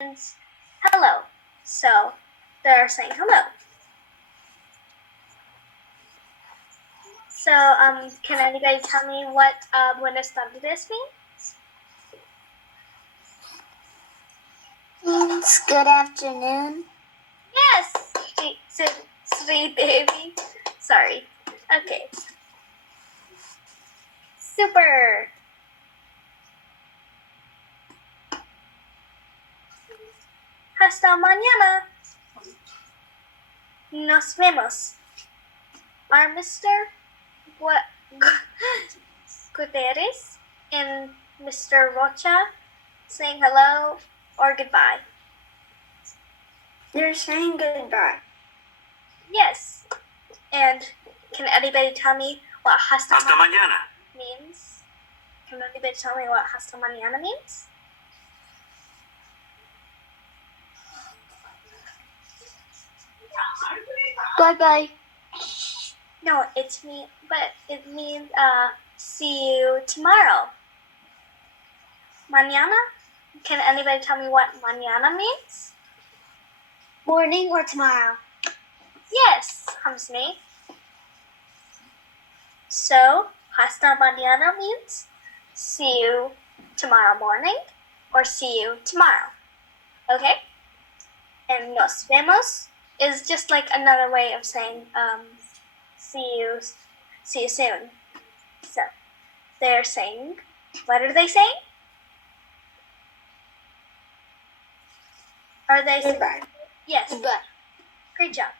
means hello. So they're saying hello. So can anybody tell me what buenas tardes means? Means good afternoon. Yes, sweet baby. Sorry. Okay. Super. Hasta mañana. Nos vemos. Are Mr. Guterres and Mr. Rocha saying hello or goodbye? They're saying goodbye. Yes. And can anybody tell me what hasta mañana means? Can anybody tell me what hasta mañana means? Bye-bye. No, it means see you tomorrow. Mañana? Can anybody tell me what mañana means? Morning or tomorrow? Yes, Hamsni. So, hasta mañana means see you tomorrow morning or see you tomorrow. Okay? And nos vemos is just like another way of saying see you soon. So, they're saying, what are they saying? Are they Goodbye. Yes. Goodbye. Great job.